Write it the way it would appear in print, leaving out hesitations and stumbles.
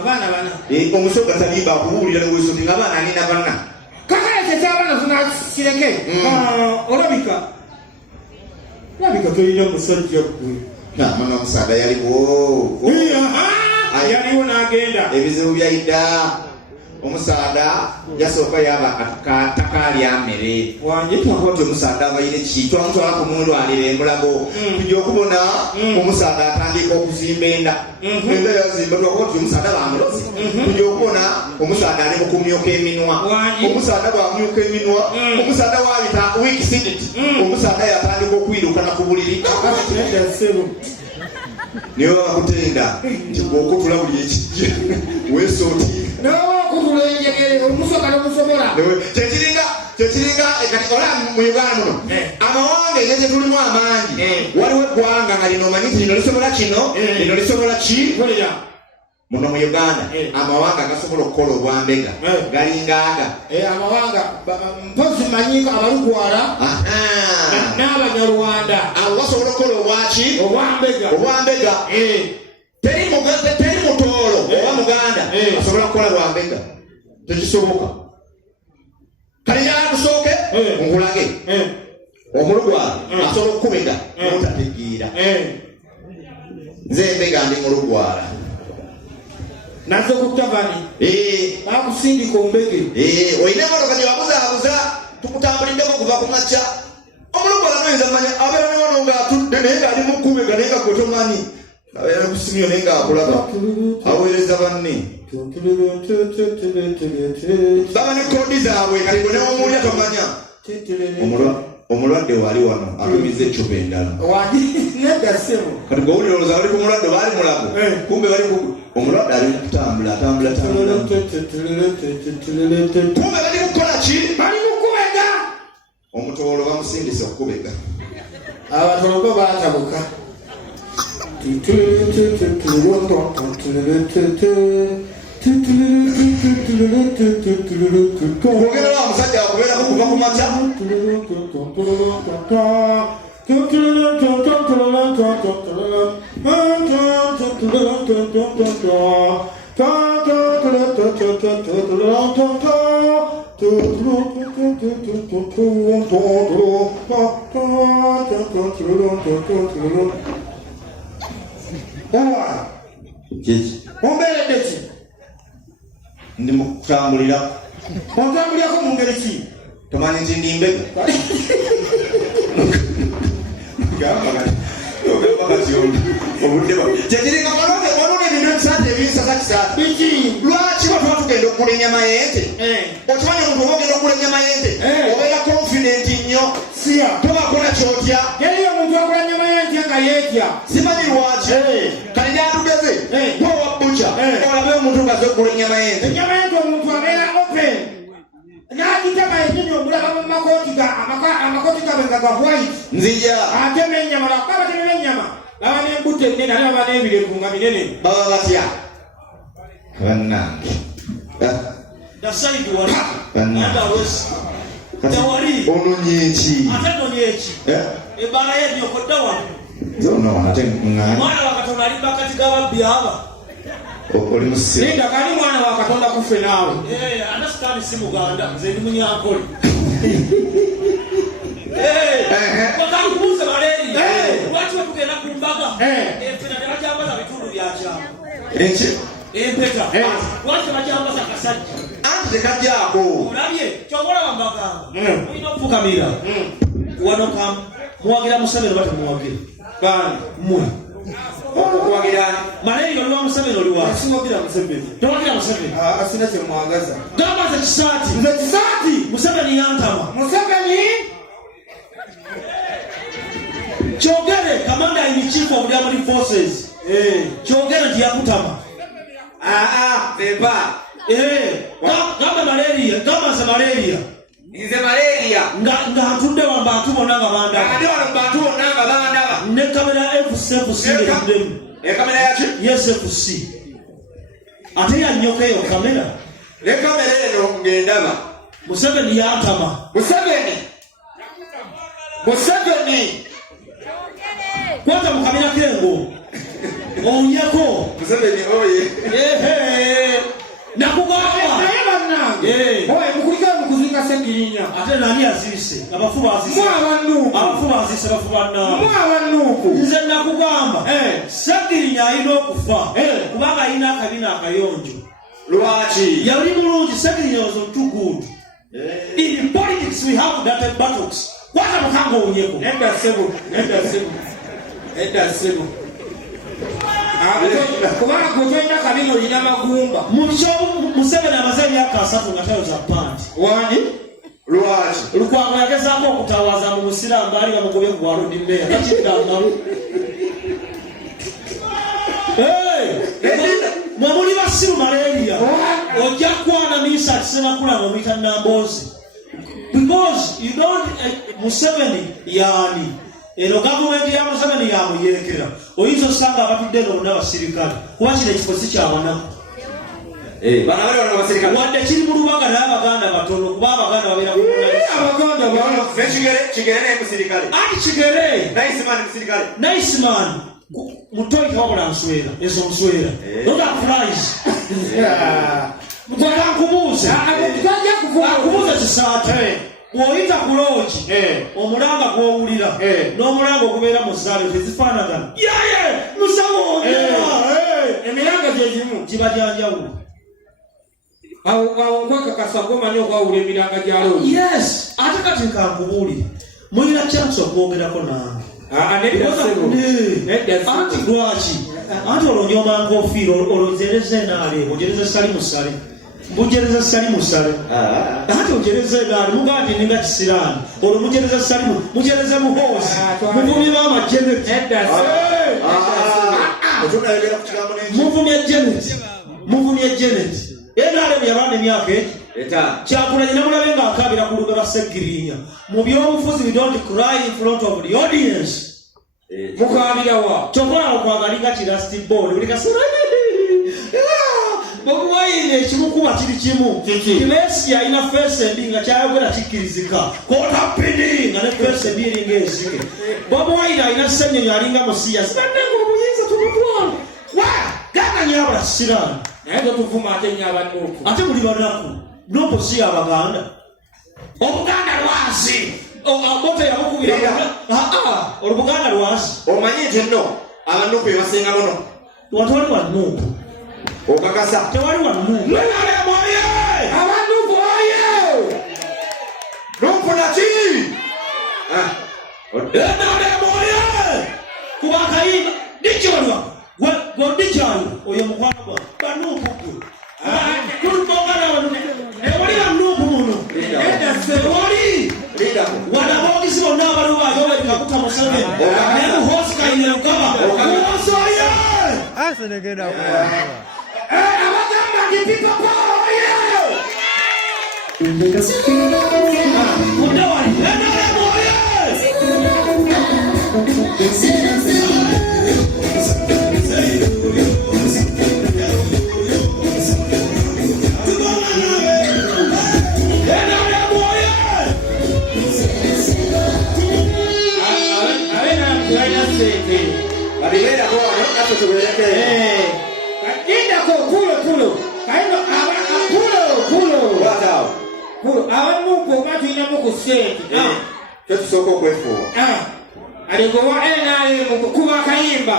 abana bana omusoga talimba kuwulira lweso ng'abaana alina banna kakale kyekyabaana tunakireke olabika tolina omusajja gwe mwana omusaada yaliwo n'agenda ebizibu byayidda omusaada yasooka yaba atakaali amere wanjekoti omusaada abayire kintu amutwala ku mulwaliro emulago tujja okubona omusaada atandika okuzimba enda yazimba twakoti omusaada bamulozi tujja okubona omusaada ali mukumyuka eminwa omusaada bwamyuka eminwa omusaada wabita wiiki siditi omusaada yatandika okwirukana ku buliri niwe bakutenda nti bwokutula buli ekijja weesootiika kyekiringa kati ola mu Uganda muno amawanga egeze tulimu amangi waliwo eggwanga nga lino omanyi nti lino lisobola kino lino lisobola ki muno mu Uganda amawanga gasobola okukola obwambega galinga aga amawanga mpozi manyiko abalugwala n'abanyarwanda abo basobola okukola obwaki obwambega teri mutoolo oba muganda asobola kukola lwambega tekisoboka kale yala tusooke nkulage omulugwala asobola okukubega notategeera nze mbega ndi mulugwala nazo kutavani bakusindika ombege olina emotoka gyewabuzaabuza tukutambuliddeko kuva ku makya omulugwala noyinza manya abeera newono ngaatudde naye ngaali mukubega naye nga gwe tomanyi abeera kusimyo naye ngaakulaba aweereza banne baba ne koodi zaabwe kati gwe newomuulya tomanya omulwadde wali wano atumiza ecupa endala kati gwewulira olowooza bali ku mulwadde baali mulago kumbe bali omulwadde ali kutambula kumbe bali kukola ki bali mukubega omutoolo bamusindisa okukubega abatologo baatabuka kwogera wa musajja wakubeera kukuva ku makya ombeeredde ki ndi mukutambulirako ontambulirako mu ngeri ki tomanyi nti ndi mbega kyekiringa olona ebintu ebisaati ebinsasa kisaati lwaki batuba tugenda okugula ennyama y'ente okimanyi omuntu oba ogenda okugula ennyama y'ente obeera confident nnyo tobakola kyotya yaliyo omuntu agula ennyama y'ente nga yeetya simanyi lwaki kale lyatugeze gweowa bukya olabe omuntu ngaze okugula ennyama y'ente omuntu abeera open n'agitema yennyini omulaba mu amakooti gabe nga ga white nzija atema ennyama lwakuba batemera ennyama baba n'embuto ennene ate baba n'ebirevu nga binene baba batya bannange ononye eki ebbaala yebyokodda wano zonoona ate mwana wa Katonda ali bakati g'ababbi oli musiro linda kali mwana wa Katonda kuffe naawe andasitaani si muganda nze ndi munyankole wakankubuuze baleeri lwaki wetugenda ku mbaga empeta tebakyambaza bitundu byakyama empeta lwaki tebakyambaza kasajja anti tekajjaako olabye kyobolaba mbagamba olina okufukamira wano muwagira Museveni oba temuwagira mwe okuwagira Maleeri oli wa Museveni oli wa siwagira Museveni towagira Museveni asina kyemwagaza gamba nze kisaati Museveni yantama kyogere Commander in Chief of the Armed Forces kyogere nti yakutama beba gamba malaria gamba nze malaria nze malaria nga atudde wamba atubona nga bandaba ne kamera FCFC ngedemu kamera yaki yes FC ate yanyoka eyo kamera ne kamera eno ngendaba Museveni yantama Museveni kwata mu kamera kengo Onyeko. Museveni oye. Nakugamba. Naye bannange. Oye mukulika mukuzika Sseggirinya. Ate nani azise? Abafuba azise. Mwabannuku. Abafuba azise bafuba na. Mwabannuku. Nze nakugamba. Sseggirinya alina okufa. Kubanga alina akabina akayonjo. Lwaki? Yali mulungi. Sseggirinya was too good. In politics we have that battles. Kwata mukango Onyeko. Enda sebo. Kubanga kutwenda kabino ina magumba. Museveni amaze emyaka 3 nga tayoza panti. Wani? Lwaki? Lukwango yagezaako okutawaza mu Musiraamu baali bamugobye ku Bwalundi Mbeya. Takiddangamu. Mwamuli basiru malaria. Ojja kwana misa kisemakula ng'omuyita Namboozi. Because you don't Museveni yani. Eno gavumenti ya Museveni yamuyeekera. Oyinza osanga abatudde n'oluna basirikale. Kuba kino ekifo si kyabanaku. Bana bali wana basirikale. Wadde kiri mu Lubanga naye Abaganda batono kuba Abaganda babeera ku Abaganda bano. Kigere naye musirikale. Ati Kigere. Niceman musirikale. Niceman. Mutoyi wabula nswera. Ezo nswera. Don't have flies. Mkwaka nkubuuze. Akubuuze kisaate. Bw'oyita ku loogi. Omulanga gw'owulira. N'omulanga okubeera mu zzaalo tezifaanagana. Musawo emiranga gye gimu. Giba gya njawulo. Awo nkwekakasa gw'omanyi okwawula emiranga gya loogi. Yes. Ate kati nkankubuulire. Mulina chance okwogerako nange. Anti lwaki? Anti olonyooma nkofiira olonjereza enaale ojereza Salimu Sale. Bujereza Salimu Sale. Anti ojereza enaale mugaa nti ninga kisiraani. Olwo mujereza Salimu, mujereza Muhoozi. Muvumye maama Janet. Muvumye Janet. Enaale bwe yabaana emyaka egi. Kyagulanyi namulabe ng'akaabira ku lugero lwa Sseggirinya. Mu by'obufuzi we don't cry in front of the audience. Mukaabira wa? Kyokkola okwagalinga kirasti board. Buli kaseera Bobuwaine ekimukuba kiri kimu. Kibesi alina face embi nga kyayogera kikkirizika. Kota pini nga ne face embi eringa ensike. Bobuwaine alina ssennyonyo alinga musiya. Sibaddenga omuyinza tumutwala. Ganga nyabula siraani. Naye totuvuma ate nyaba Nuupu. Ate muli banaku. Nuupu si Abaganda. Obuganda lwasi. Abote yabukubira. Olubuganda lwasi. Omanyi nti nno abanuupu bye basinga muno. Watwali wa Nuupu. Okakasa. Tewali wa Nuupu. Lwale mwoye! Abanuupu oye! Nuupu naki? Lwale mwoye! Kuba akayimba. Dikyolwa. Godikyalo oyo mukwano gwa. Banuupu gwe. Kulubogana wanuupu. Ewali wa Nuupu muno. Ewali. Wana boogisi bonna abaliwo bayobe kakuta Museveni. Naye Muhoozi kayina Lukaba. Muhoozi oye! Asenegenda kuwa. Abagamba nti Pipapa oye! Mudawali. Enale mwoye! Abanuupu oba tulinamu ku ssente. Kyo tusooka okwefuuwa. Aligowa NRM kuba akayimba.